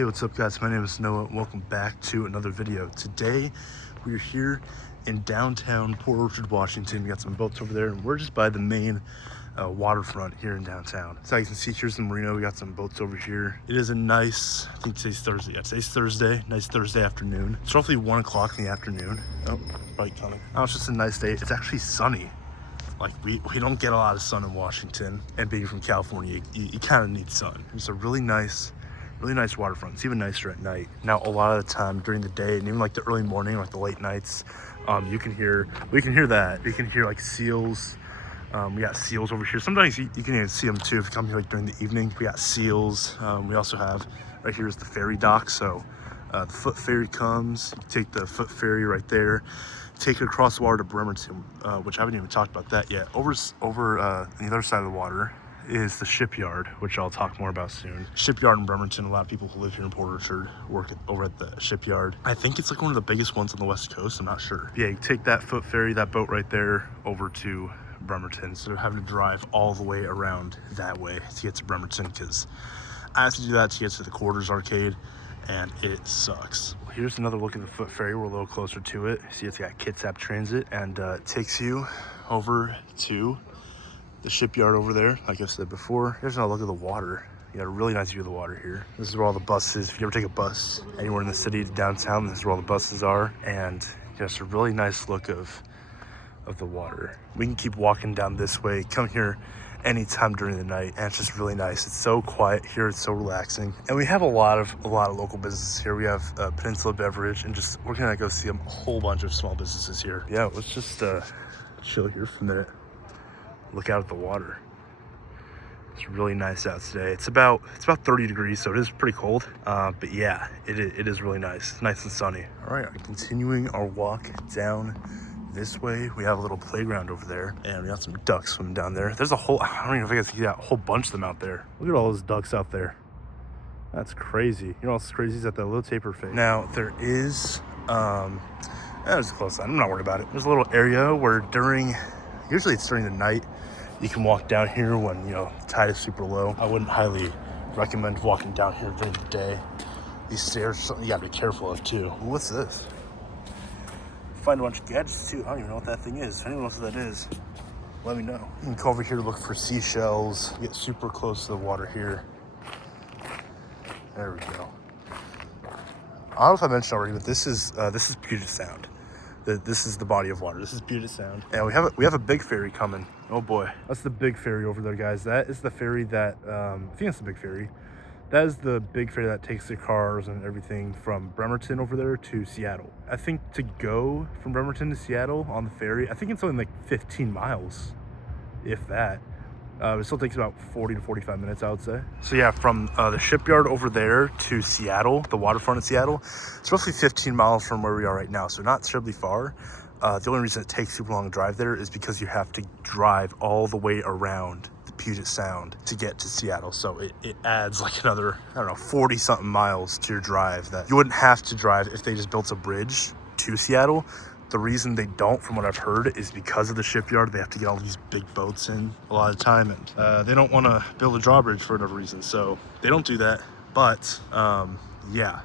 Hey, what's up guys? My name is Noah. Welcome back to another video. Today we're here in downtown Port Orchard, Washington. We got some boats over there and we're just by the main waterfront here in downtown. So you can see here's the marina. We got some boats over here. It is a nice, I think today's Thursday. Yeah, today's Thursday. Nice Thursday afternoon. It's roughly 1 o'clock in the afternoon. Oh, right coming. Oh, it's just a nice day. It's actually sunny. Like we don't get a lot of sun in Washington, and being from California, you kind of need sun. It's a really nice waterfront. It's even nicer at night. Now, a lot of the time during the day, and even like the early morning, like the late nights, we can hear that. We can hear like seals. We got seals over here. Sometimes you can even see them too if you come here like during the evening. We got seals. We also have, right here is the ferry dock. So the foot ferry comes, you take the foot ferry right there, take it across the water to Bremerton, which I haven't even talked about that yet. Over on the other side of the water is the shipyard, which I'll talk more about soon. Shipyard in Bremerton, a lot of people who live here in Port Orchard work over at the shipyard. I think it's like one of the biggest ones on the West Coast, I'm not sure. Yeah, you take that foot ferry, that boat right there, over to Bremerton, instead of having to drive all the way around that way to get to Bremerton, because I have to do that to get to the Quarters Arcade, and it sucks. Here's another look at the foot ferry. We're a little closer to it. See, it's got Kitsap Transit, and it takes you over to the shipyard over there. Like I said before, here's another look at the water. You got a really nice view of the water here. This is where all the buses, if you ever take a bus anywhere in the city to downtown, this is where all the buses are, and just a really nice look of the water. We can keep walking down this way, come here anytime during the night, and it's just really nice. It's so quiet here, it's so relaxing, and we have a lot of local businesses here. We have Peninsula Beverage, and just we're gonna go see a whole bunch of small businesses here. Yeah, let's just chill here for a minute, look out at the water. It's really nice out today. It's about 30 degrees, so it is pretty cold, but yeah, it is really nice. It's nice and sunny. All right, continuing our walk down this way, we have a little playground over there, and we got some ducks swimming down there. There's a whole, I don't even know if I can see that, a whole bunch of them out there. Look at all those ducks out there. That's crazy. You know what's crazy is that little taper face. Now there is, it's close. I'm not worried about it. There's a little area where usually it's during the night, you can walk down here when, the tide is super low. I wouldn't highly recommend walking down here during the day. These stairs are something you gotta be careful of too. What's this? Find a bunch of gadgets too. I don't even know what that thing is. If anyone knows what that is, let me know. You can go over here to look for seashells. Get super close to the water here. There we go. I don't know if I mentioned already, but this is Puget Sound. This is the body of water. This is Puget Sound, and we have a big ferry coming. Oh boy, that's the big ferry over there, guys. That is the ferry that I think that's the big ferry. That is the big ferry that takes the cars and everything from Bremerton over there to Seattle. I think to go from Bremerton to Seattle on the ferry, I think it's only like 15 miles, if that. It still takes about 40 to 45 minutes, I would say. So yeah, from the shipyard over there to Seattle, the waterfront of Seattle, it's roughly 15 miles from where we are right now, so not terribly far. The only reason it takes super long to drive there is because you have to drive all the way around the Puget Sound to get to Seattle. So it adds like another, 40 something miles to your drive that you wouldn't have to drive if they just built a bridge to Seattle. The reason they don't, from what I've heard, is because of the shipyard. They have to get all these big boats in a lot of the time, and they don't want to build a drawbridge for whatever reason, so they don't do that. But yeah,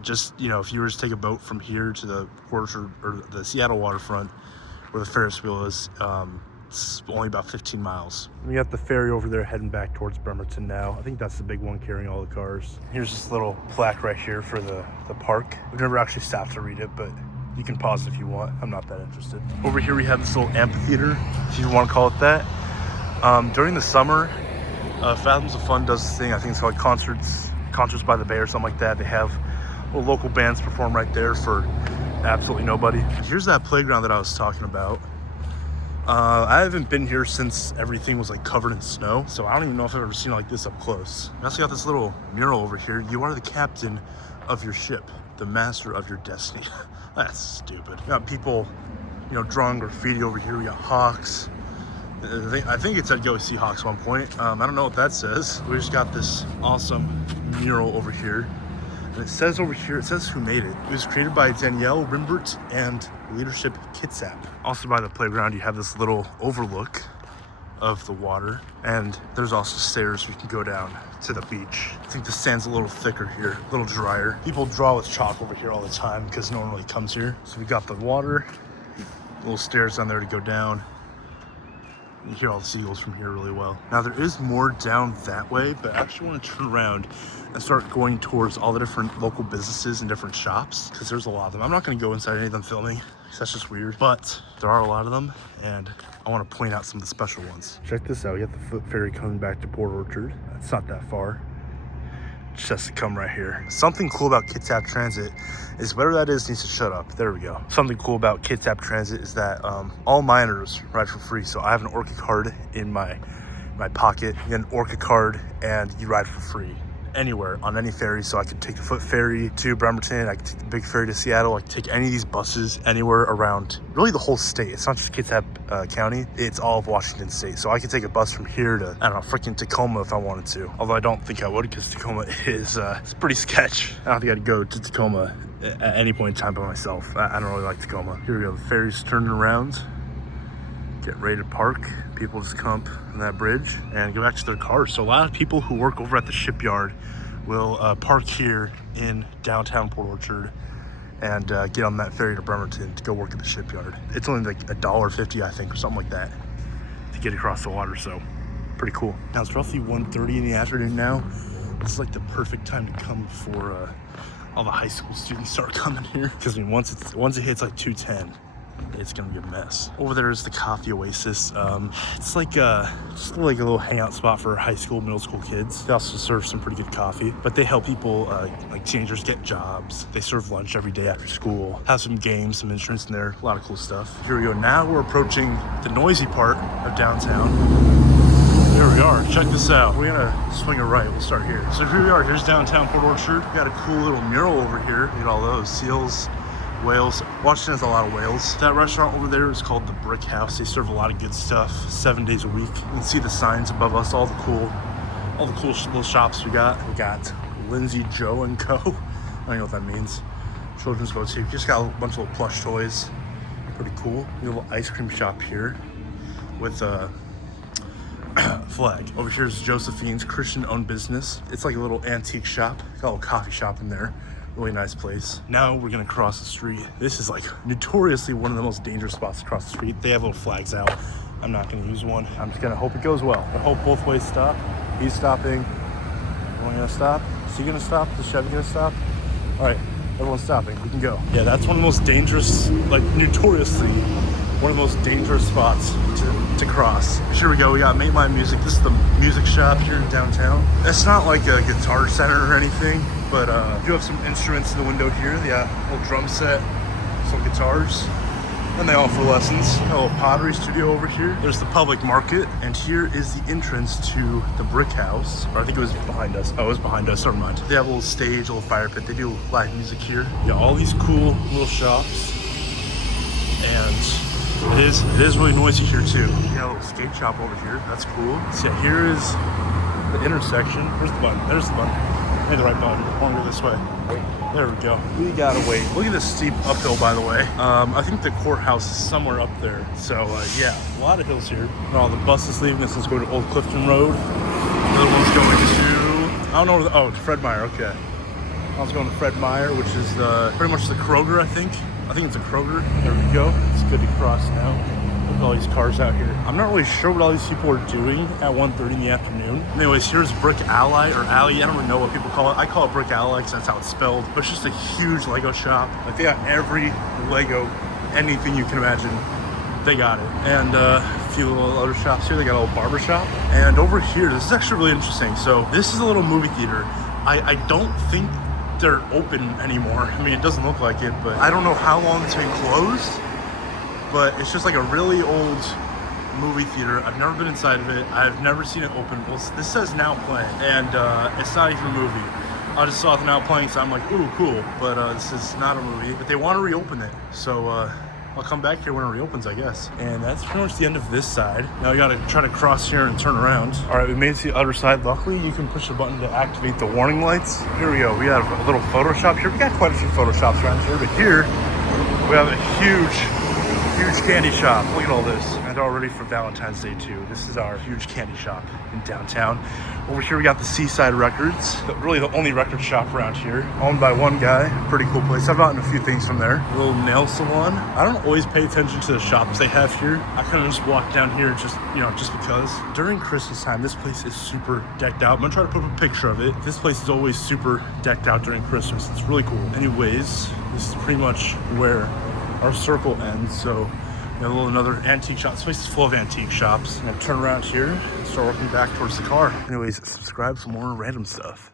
just if you were to take a boat from here to the Port Orchard or the Seattle waterfront where the Ferris wheel is, it's only about 15 miles. We got the ferry over there heading back towards Bremerton now. I think that's the big one carrying all the cars. Here's this little plaque right here for the park. We've never actually stopped to read it, but you can pause if you want. I'm not that interested. Over here we have this little amphitheater, if you want to call it that. During the summer, Fathoms of Fun does this thing. I think it's called Concerts by the Bay or something like that. They have little local bands perform right there for absolutely nobody. Here's that playground that I was talking about. I haven't been here since everything was like covered in snow, so I don't even know if I've ever seen it like this up close. We also got this little mural over here. You are the captain of your ship, the master of your destiny. That's stupid. We got people, drawing graffiti over here. We got hawks. I think it said go see hawks at one point. I don't know what that says. We just got this awesome mural over here. And it says over here, it says who made it. It was created by Danielle Rimbert and Leadership Kitsap. Also by the playground, you have this little overlook of the water. And there's also stairs we can go down to the beach. I think the sand's a little thicker here, a little drier. People draw with chalk over here all the time because no one really comes here. So we got the water, little stairs down there to go down. You hear all the seagulls from here really well. Now there is more down that way, but I actually want to turn around and start going towards all the different local businesses and different shops, because there's a lot of them. I'm not going to go inside any of them filming, because that's just weird, but there are a lot of them, and I want to point out some of the special ones. Check this out. You have the foot ferry coming back to Port Orchard. It's not that far. Just has to come right here. Something cool about Kitsap Transit is whatever that is needs to shut up. There we go. Something cool about Kitsap Transit is that all minors ride for free. So I have an Orca card in my pocket. You get an Orca card and you ride for free anywhere on any ferry. So I could take the foot ferry to Bremerton. I could take the big ferry to Seattle. I could take any of these buses anywhere around really the whole state. It's not just Kitsap County. It's all of Washington State. So I could take a bus from here to, I don't know, freaking Tacoma if I wanted to. Although I don't think I would, because Tacoma is it's pretty sketch. I don't think I'd go to Tacoma at any point in time by myself. I don't really like Tacoma. Here we go. The ferry's turning around. Get ready to park. People just come up on that bridge and go back to their cars. So a lot of people who work over at the shipyard will park here in downtown Port Orchard and get on that ferry to Bremerton to go work at the shipyard. It's only like $1.50, I think, or something like that to get across the water. So pretty cool. Now it's roughly 1:30 in the afternoon now. This is like the perfect time to come before all the high school students start coming here. Because I mean, once it hits like 2:10, it's gonna be a mess. Over there is the Coffee Oasis. It's like just like a little hangout spot for high school, middle school kids. They also serve some pretty good coffee, but they help people like teenagers get jobs. They serve lunch every day after school, have some games, some instruments in there, a lot of cool stuff. Here we go. Now we're approaching the noisy part of downtown. There we are. Check this out. We're gonna swing a right. We'll start here. So here we are. Here's downtown Port Orchard. We got a cool little mural over here. Look at all those seals, whales. Washington has a lot of whales. That restaurant over there is called the Brick House. They serve a lot of good stuff 7 days a week. You can see the signs above us, all the cool little shops we got. We got Lindsay, Joe and Co. I don't know what that means. Children's boutique. Just got a bunch of little plush toys. Pretty cool. A little ice cream shop here with a flag. Over here is Josephine's Christian-owned business. It's like a little antique shop. Got a little coffee shop in there. Really nice place. Now we're gonna cross the street. This is like notoriously one of the most dangerous spots to cross the street. They have little flags out. I'm not gonna use one. I'm just gonna hope it goes well. I hope both ways stop. He's stopping. Everyone gonna stop? Is he gonna stop? Is Chevy gonna stop? All right, everyone's stopping. We can go. Yeah, that's one of the most dangerous, like notoriously, one of the most dangerous spots to cross. Here we go. We got Make My Music. This is the music shop here in downtown. It's not like a guitar center or anything, but you have some instruments in the window here. They got a little drum set, some guitars, and they offer lessons. Got a little pottery studio over here. There's the public market, and here is the entrance to the Brick House. Or I think it was behind us. Oh, it was behind us. Never mind. They have a little stage, a little fire pit. They do live music here. You got all these cool little shops, and it is really noisy here too. You got a little skate shop over here. That's cool. So yeah, here is the intersection. Where's the button? There's the button. I need the right button. I want to go this way. There we go. We gotta wait. Look at this steep uphill, by the way. I think the courthouse is somewhere up there. So yeah, a lot of hills here. And all the buses leaving us. Let's go to Old Clifton Road. Another one's going to, I don't know, oh, Fred Meyer, okay. I was going to Fred Meyer, which is pretty much the Kroger, I think. I think it's a Kroger. There we go. It's good to cross now. Look at all these cars out here. I'm not really sure what all these people are doing at 1:30 in the afternoon. Anyways, here's Brick Alley or Alley. I don't really know what people call it. I call it Brick Alley because that's how it's spelled. But it's just a huge Lego shop. Like they got every Lego, anything you can imagine, they got it. And a few little other shops here. They got a little barber shop. And over here, this is actually really interesting. So this is a little movie theater. I don't think they're open anymore. I mean, it doesn't look like it, but I don't know how long it's been closed, but it's just like a really old movie theater. I've never been inside of it. I've never seen it open. Well, this says now playing, and it's not even a movie. I just saw it now playing, so I'm like, ooh, cool, but this is not a movie, but they want to reopen it, so I'll come back here when it reopens, I guess. And that's pretty much the end of this side. Now we gotta try to cross here and turn around. All right, we made it to the other side. Luckily, you can push a button to activate the warning lights. Here we go. We have a little photo shop here. We got quite a few photo shops around here, but here we have a huge huge candy shop. Look at all this. And all ready for Valentine's Day too. This is our huge candy shop in downtown. Over here we got the Seaside Records, really the only record shop around here, owned by one guy. Pretty cool place. I've gotten a few things from there. A little nail salon. I don't always pay attention to the shops they have here. I kind of just walk down here just because. During Christmas time, this place is super decked out. I'm gonna try to put up a picture of it. This place is always super decked out during Christmas. It's really cool. Anyways, this is pretty much where our circle ends. So we have another antique shop. This place is full of antique shops. I'm gonna turn around here and start walking back towards the car. Anyways, subscribe for more random stuff.